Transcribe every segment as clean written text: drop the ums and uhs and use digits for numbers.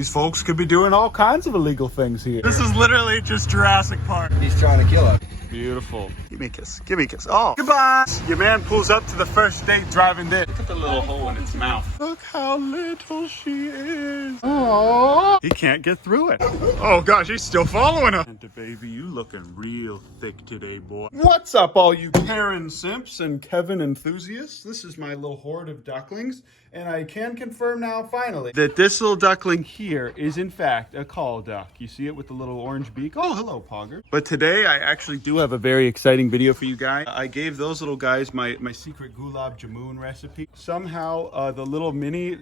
These folks could be doing all kinds of illegal things here. This is literally just Jurassic Park. He's trying to kill us. Beautiful. Give me a kiss. Give me a kiss. Oh, goodbye. Your man pulls up to the first date driving this. Look at the little hole in its mouth. Look how little she is. Oh, he can't get through it. Oh gosh, he's still following her. And baby, you looking real thick today, boy. What's up, all you Karen simps and Kevin enthusiasts? This is my little horde of ducklings. And I can confirm now, finally, that this little duckling here is, in fact, a call duck. You see it with the little orange beak? Oh, hello, Pogger. But today, I actually do have a very exciting video for you guys. I gave those little guys my secret gulab jamun recipe. Somehow, the little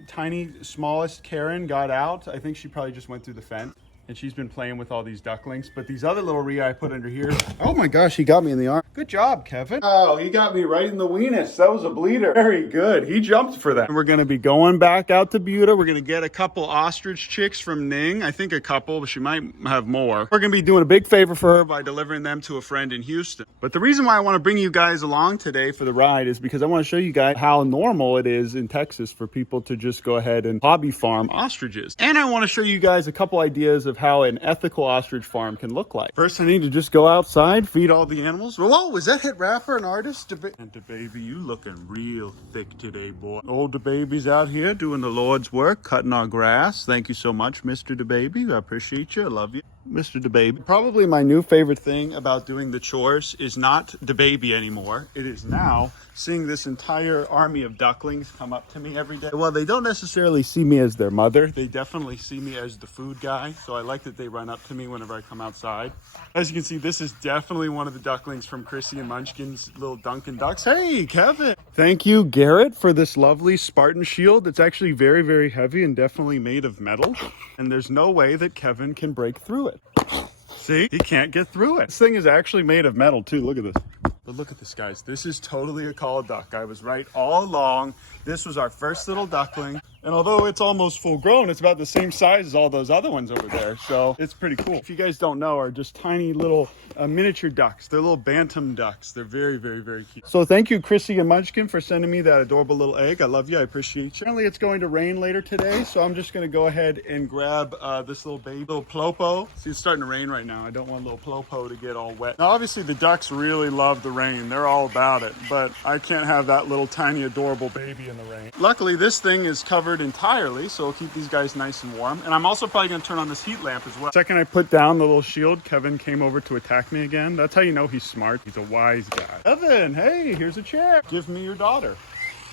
tiny, smallest Karen got out. I think she probably just went through the fence. And she's been playing with all these ducklings. But these other little rhea I put under here. Oh my gosh, he got me in the arm. Good job, Kevin. Oh, he got me right in the weenus. That was a bleeder. Very good. He jumped for that. And we're going to be going back out to Buda. We're going to get a couple ostrich chicks from Ning. I think a couple, but she might have more. We're going to be doing a big favor for her by delivering them to a friend in Houston. But the reason why I want to bring you guys along today for the ride is because I want to show you guys how normal it is in Texas for people to just go ahead and hobby farm ostriches. And I want to show you guys a couple ideas of how an ethical ostrich farm can look like. First, I need to just go outside, feed all the animals. Whoa, is that Hit Rapper, an artist? And baby, you looking real thick today, boy. Old baby's out here doing the Lord's work, cutting our grass. Thank you so much, Mr. DeBaby. I appreciate you. I love you. Mr. DeBaby. Probably my new favorite thing about doing the chores is not DeBaby anymore. It is now seeing this entire army of ducklings come up to me every day. Well, they don't necessarily see me as their mother. They definitely see me as the food guy. So I like that they run up to me whenever I come outside. As you can see, this is definitely one of the ducklings from Krissy and Munchkins, little Dunkin' Ducks. Hey, Kevin. Thank you, Garrett, for this lovely Spartan shield. It's actually very, very heavy and definitely made of metal. And there's no way that Kevin can break through it. See, he can't get through it. This thing is actually made of metal too. Look at this. But look at this, guys. This is totally a call duck. I was right all along. This was our first little duckling. And although it's almost full grown, it's about the same size as all those other ones over there. So it's pretty cool. If you guys don't know, are just tiny little miniature ducks. They're little bantam ducks. They're very, very, very cute. So thank you, Krissy and Munchkin, for sending me that adorable little egg. I love you. I appreciate you. Apparently it's going to rain later today. So I'm just going to go ahead and grab this little baby, little plopo. See, it's starting to rain right now. I don't want little plopo to get all wet. Now, obviously the ducks really love the rain. They're all about it. But I can't have that little tiny adorable baby in the rain. Luckily, this thing is covered entirely, so it'll keep these guys nice and warm. And I'm also probably going to turn on this heat lamp as well. The second I put down the little shield, Kevin came over to attack me again. That's how you know he's smart. He's a wise guy. Kevin, hey, here's a chair. Give me your daughter.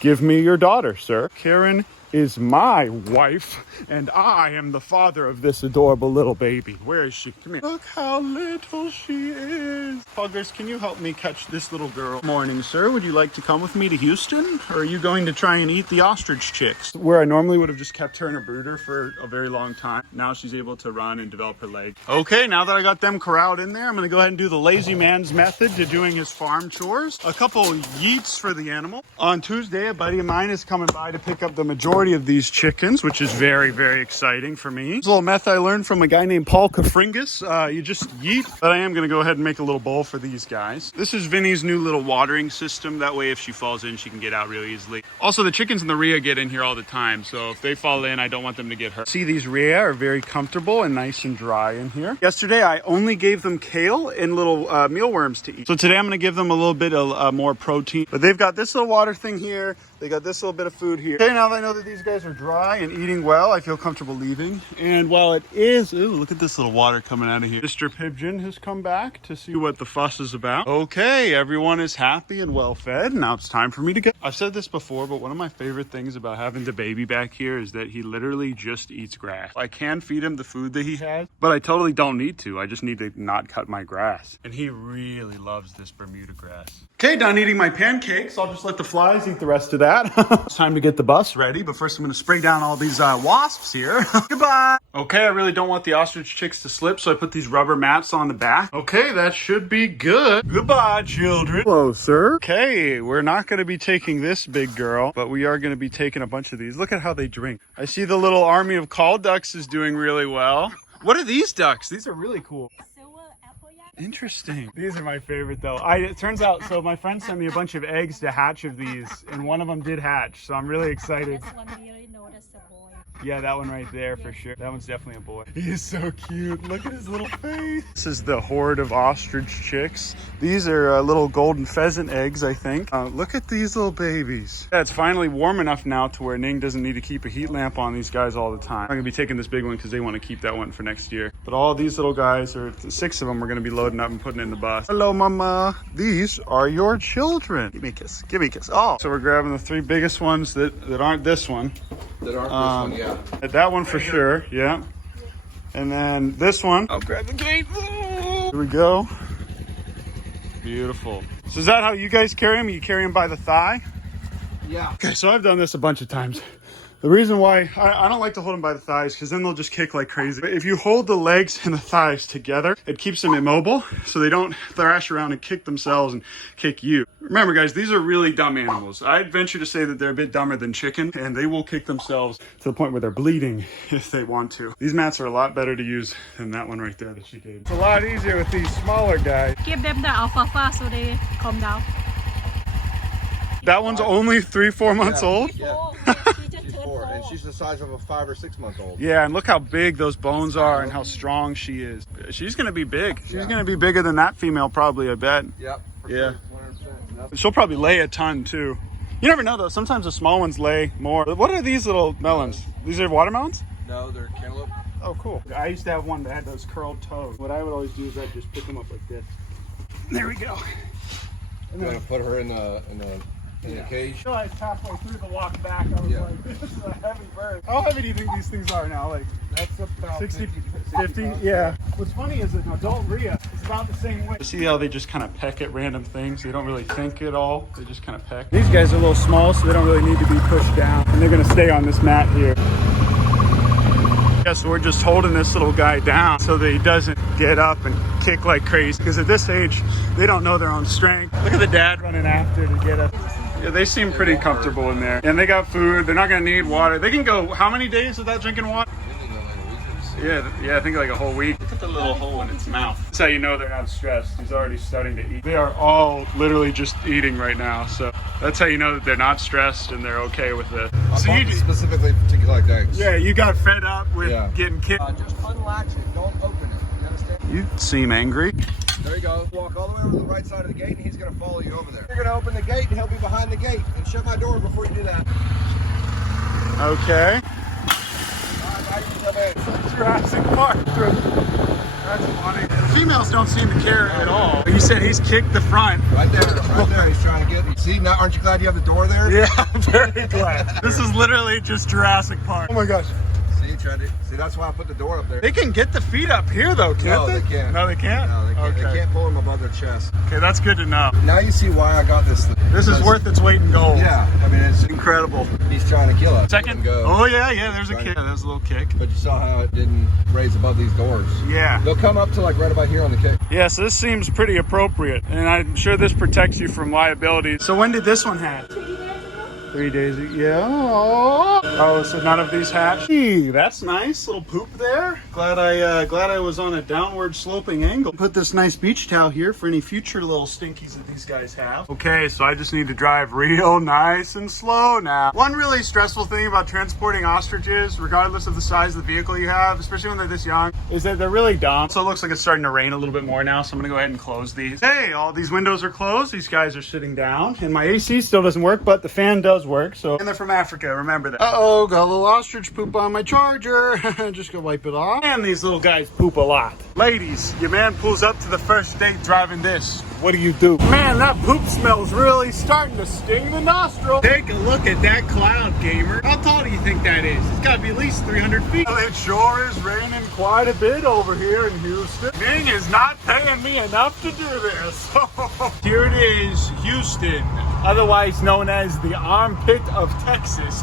Give me your daughter, sir. Karen is my wife, and I am the father of this adorable little baby. Where is she? Come here. Look how little she is. Puggers, can you help me catch this little girl? Morning, sir. Would you like to come with me to Houston? Or are you going to try and eat the ostrich chicks? Where I normally would have just kept her in a brooder for a very long time. Now she's able to run and develop her leg. Okay, now that I got them corralled in there, I'm going to go ahead and do the lazy man's method to doing his farm chores. A couple yeets for the animal. On Tuesday, a buddy of mine is coming by to pick up the majority of these chickens, which is very, very exciting for me. This little method I learned from a guy named Paul Kafringus. You just yeet. But I am going to go ahead and make a little bowl for these guys. This is Vinny's new little watering system. That way, if she falls in, she can get out really easily. Also, the chickens and the rhea get in here all the time. So if they fall in, I don't want them to get hurt. See, these rhea are very comfortable and nice and dry in here. Yesterday, I only gave them kale and little mealworms to eat. So today, I'm going to give them a little bit of more protein. But they've got this little water thing here. They got this little bit of food here. Okay, now that I know that these guys are dry and eating well, I feel comfortable leaving. And while it is, ooh, look at this little water coming out of here. Mr. Pigeon has come back to see what the fuss is about. Okay, everyone is happy and well fed. Now it's time for me to go. I've said this before, but one of my favorite things about having the baby back here is that he literally just eats grass. I can feed him the food that he has, but I totally don't need to. I just need to not cut my grass. And he really loves this Bermuda grass. Okay, done eating my pancakes. I'll just let the flies eat the rest of that. It's time to get the bus ready, but first I'm going to spray down all these wasps here. Goodbye. Okay, I really don't want the ostrich chicks to slip, so I put these rubber mats on the back. Okay, that should be good. Goodbye, children. Hello, sir. Okay, we're not going to be taking this big girl, but we are going to be taking a bunch of these. Look at how they drink. I see the little army of call ducks is doing really well. What are these ducks? These are really cool. Interesting. These are my favorite though. It turns out, so my friend sent me a bunch of eggs to hatch of these, and one of them did hatch, so I'm really excited. that's a boy. Yeah, that one right there for sure. That one's definitely a boy. He is so cute. Look at his little face. This is the horde of ostrich chicks. These are little golden pheasant eggs, I think. Look at these little babies. Yeah, it's finally warm enough now to where Ning doesn't need to keep a heat lamp on these guys all the time. I'm gonna be taking this big one because they want to keep that one for next year. But all these little guys, or 6 of them, we're gonna be loading up and putting in the bus. Hello, mama. These are your children. Give me a kiss. Give me a kiss. Oh, so we're grabbing the 3 biggest ones that aren't this one. That aren't this one, yeah. That one for sure, yeah. And then this one. I'll grab the gate. Here we go. Beautiful. So is that how you guys carry them? You carry them by the thigh? Yeah. Okay, so I've done this a bunch of times. The reason why I don't like to hold them by the thighs because then they'll just kick like crazy. But if you hold the legs and the thighs together, it keeps them immobile so they don't thrash around and kick themselves and kick you. Remember guys, these are really dumb animals. I'd venture to say that they're a bit dumber than chicken and they will kick themselves to the point where they're bleeding if they want to. These mats are a lot better to use than that one right there that she gave. It's a lot easier with these smaller guys. Give them the alfalfa so they calm down. That one's only 3-4 months old? Yeah. She's She's 4, and she's the size of a 5 or 6 month old. Yeah, and look how big those bones are and how strong she is. She's gonna be big. She's gonna be bigger than that female probably, I bet. Yep. Yeah. Sure, 100%. She'll probably lay a ton too. You never know though, sometimes the small ones lay more. What are these little melons? These are watermelons? No, they're cantaloupe. Oh, cool. I used to have one that had those curled toes. What I would always do is I'd just pick them up like this. There we go. I'm gonna put her in the cage. I realized halfway through the walk back, I was like, this is a heavy bird. How heavy do you think these things are now? Like, That's about 60, 50? pounds. Yeah. What's funny is an adult rhea is about the same way. See how they just kind of peck at random things? They don't really think at all. They just kind of peck. These guys are a little small, so they don't really need to be pushed down. And they're going to stay on this mat here. Yeah, so we're just holding this little guy down so that he doesn't get up and kick like crazy. Because at this age, they don't know their own strength. Look at the dad running after to get up. Yeah, they seem pretty comfortable in there. And they got food. They're not going to need water. They can go how many days without drinking water? Yeah, I think like a whole week. Look at the little hole in its mouth. That's how you know they're not stressed. He's already starting to eat. They are all literally just eating right now. So that's how you know that they're not stressed and they're okay with it. So you specifically to collect eggs. Yeah, you got fed up with getting kicked. Just unlatch it. Don't open it. You understand? You seem angry. There you go. Walk all the way over to the right side of the gate and he's going to follow you over there. You're going to open the gate and he'll be behind the gate. And shut my door before you do that. Okay. Now you can come in. Jurassic Park. That's funny. The females don't seem to care at all. You said he's kicked the front. Right there. He's trying to get you. See, now aren't you glad you have the door there? Yeah, I'm very glad. This is literally just Jurassic Park. Oh my gosh. See, that's why I put the door up there. They can get the feet up here though, can't they? No, they can't. No, they can't? No, they can't. Okay. They can't pull them above their chest. Okay, that's good to know. Now you see why I got this thing. This is worth its weight in gold. Yeah, I mean, it's Incredible. He's trying to kill us. Second. Go. Oh yeah, there's a kick. There's a little kick. But you saw how it didn't raise above these doors. Yeah. They'll come up to like right about here on the kick. Yeah, so this seems pretty appropriate. And I'm sure this protects you from liability. So when did this one hatch? 3 days ago. Yeah. Oh, so none of these hatched. Hey, that's nice. Little poop there. Glad I was on a downward sloping angle. Put this nice beach towel here for any future little stinkies that these guys have. Okay, so I just need to drive real nice and slow now. One really stressful thing about transporting ostriches, regardless of the size of the vehicle you have, especially when they're this young, is that they're really dumb. So it looks like it's starting to rain a little bit more now, so I'm gonna go ahead and close these. Hey, all these windows are closed. These guys are sitting down, and my AC still doesn't work, but the fan does work. So, and they're from Africa, remember that. Uh-oh, got a little ostrich poop on my charger. Just gonna wipe it off. And these little guys poop a lot. Ladies, your man pulls up to the first date driving this. What do you do? Man, that poop smell's really starting to sting the nostril. Take a look at that cloud, gamer. How tall do you think that is? It's gotta be at least 300 feet. Well, it sure is raining quite a bit over here in Houston. Ming is not paying me enough to do this. Here it is, Houston, otherwise known as the armpit of Texas.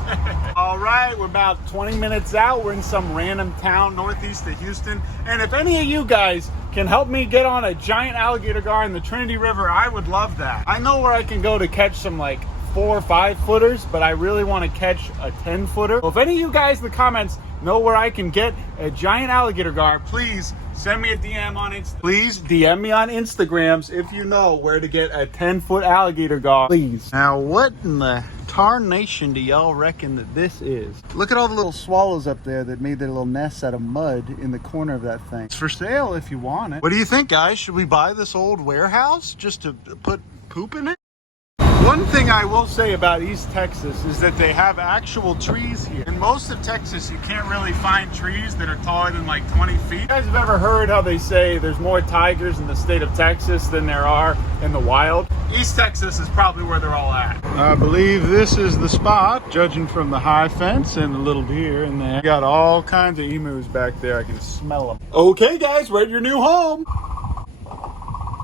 All right, we're about 20 minutes out. We're in some random town northeast of Houston. And if any of you guys can help me get on a giant alligator gar in the Trinity River, I would love that. I know where I can go to catch some like 4 or 5 footers, but I really want to catch a 10-footer. Well, if any of you guys in the comments know where I can get a giant alligator gar, please send me a DM on Instagram. Please DM me on Instagrams if you know where to get a 10-foot alligator gar. Please. Now, what in the tarnation do y'all reckon that this is? Look at all the little swallows up there that made their little nests out of mud in the corner of that thing. It's for sale if you want it. What do you think, guys? Should we buy this old warehouse just to put poop in it? One thing I will say about East Texas is that they have actual trees here. In most of Texas, you can't really find trees that are taller than like 20 feet. You guys have ever heard how they say there's more tigers in the state of Texas than there are in the wild? East Texas is probably where they're all at. I believe this is the spot, judging from the high fence and the little deer in there. Got all kinds of emus back there. I can smell them. Okay, guys, we're at your new home.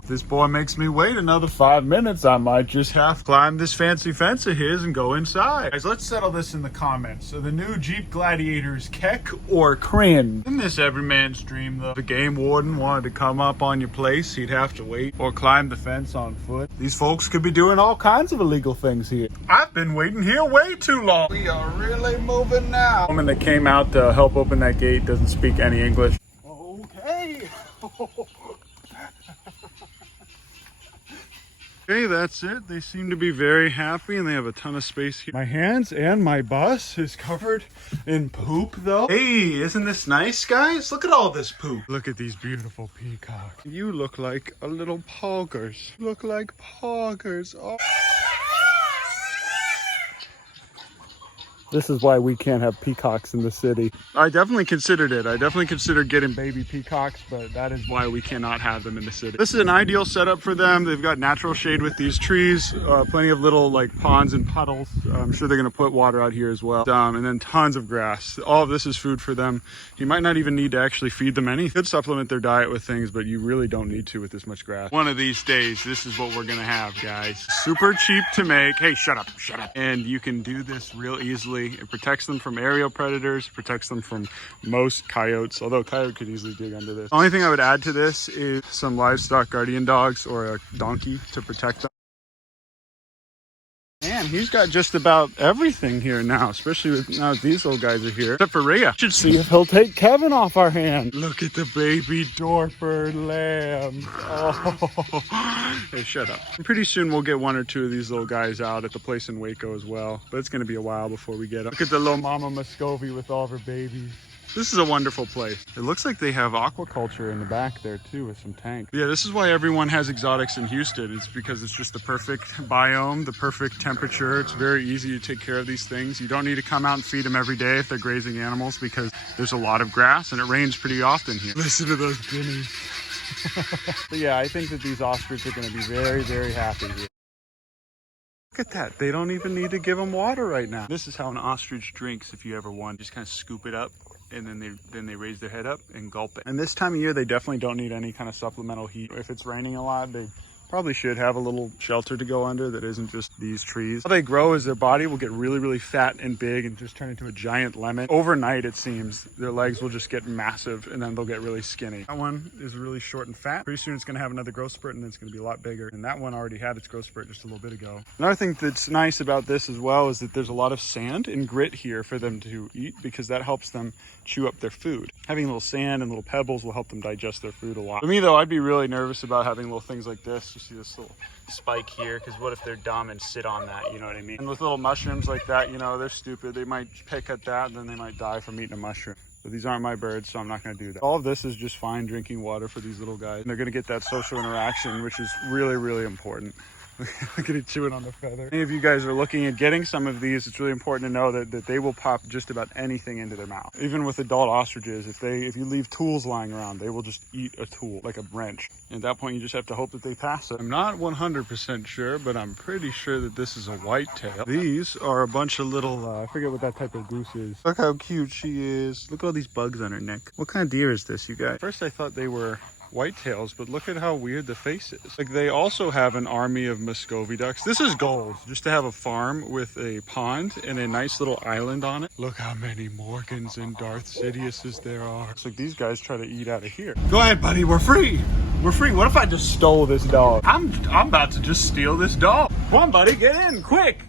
This boy makes me wait another 5 minutes. I might just have to climb this fancy fence of his and go inside. Guys, let's settle this in the comments. So the new Jeep Gladiators, Keck or Crin? In this everyman's dream, though, the game warden wanted to come up on your place, he'd have to wait or climb the fence on foot. These folks could be doing all kinds of illegal things here. I've been waiting here way too long. We are really moving now. The woman that came out to help open that gate doesn't speak any English. Okay. Okay, that's it. They seem to be very happy and they have a ton of space here. My hands and my bus is covered in poop though. Hey, isn't this nice, guys? Look at all this poop. Look at these beautiful peacocks. You look like a little poggers. Look like poggers. Oh. This is why we can't have peacocks in the city. I definitely considered it. I definitely considered getting baby peacocks, but that is why we cannot have them in the city. This is an ideal setup for them. They've got natural shade with these trees, plenty of little like ponds and puddles. I'm sure they're gonna put water out here as well. And then tons of grass. All of this is food for them. You might not even need to actually feed them anything. You could supplement their diet with things, but you really don't need to with this much grass. One of these days, this is what we're gonna have, guys. Super cheap to make. Hey, shut up. And you can do this real easily. It protects them from aerial predators, protects them from most coyotes, although a coyote could easily dig under this. The only thing I would add to this is some livestock guardian dogs or a donkey to protect them. Man, he's got just about everything here now, especially with now these little guys are here. Except for Rhea. Should see if he'll take Kevin off our hand. Look at the baby Dorper lamb. Oh, hey, shut up. Pretty soon we'll get one or two of these little guys out at the place in Waco as well, but it's going to be a while before we get them. Look at the little Mama Muscovy with all of her babies. This is a wonderful place. It looks like they have aquaculture in the back there too with some tanks. Yeah, this is why everyone has exotics in Houston. It's because it's just the perfect biome, the perfect temperature. It's very easy to take care of these things. You don't need to come out and feed them every day if they're grazing animals because there's a lot of grass and it rains pretty often here. Listen to those guineas. But yeah, I think that these ostriches are going to be very, very happy here. Look at that. They don't even need to give them water right now. This is how an ostrich drinks if you ever want. Just kind of scoop it up. And then they raise their head up and gulp it. And this time of year, they definitely don't need any kind of supplemental heat. If it's raining a lot, they probably should have a little shelter to go under that isn't just these trees. How they grow is their body will get really, really fat and big and just turn into a giant lemon. Overnight, it seems, their legs will just get massive and then they'll get really skinny. That one is really short and fat. Pretty soon it's gonna have another growth spurt and then it's gonna be a lot bigger. And that one already had its growth spurt just a little bit ago. Another thing that's nice about this as well is that there's a lot of sand and grit here for them to eat because that helps them chew up their food. Having a little sand and little pebbles will help them digest their food a lot. For me though, I'd be really nervous about having little things like this. You see this little spike here, because what if they're dumb and sit on that, you know what I mean? And with little mushrooms like that, you know, they're stupid. They might pick at that and then they might die from eating a mushroom. But these aren't my birds, so I'm not going to do that. All of this is just fine drinking water for these little guys. And they're going to get that social interaction, which is really, really important. Look at it chewing on the feather. Any of you guys are looking at getting some of these, it's really important to know that they will pop just about anything into their mouth. Even with adult ostriches, if you leave tools lying around, they will just eat a tool, like a wrench. And at that point, you just have to hope that they pass it. I'm not 100% sure, but I'm pretty sure that this is a whitetail. These are a bunch of little, I forget what that type of goose is. Look how cute she is. Look at all these bugs on her neck. What kind of deer is this, you guys? First, I thought they were whitetails, but look at how weird the face is. Like, they also have an army of Muscovy ducks. This is gold, just to have a farm with a pond and a nice little island on it. Look how many Morgans and Darth Sidious's there are. It's like these guys try to eat out of here. Go ahead, buddy, we're free. We're free. What if I just stole this dog? I'm about to just steal this dog. Come on, buddy, get in, quick.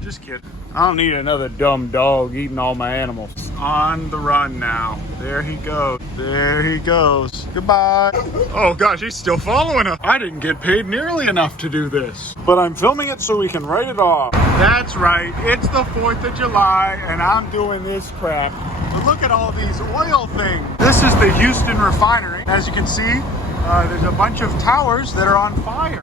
Just kidding. I don't need another dumb dog eating all my animals. on the run now. There he goes. There he goes. Goodbye. Oh gosh, he's still following us. I didn't get paid nearly enough to do this, but I'm filming it so we can write it off. That's right. It's the 4th of July and I'm doing this crap. But look at all these oil things. This is the Houston refinery. As you can see, there's a bunch of towers that are on fire.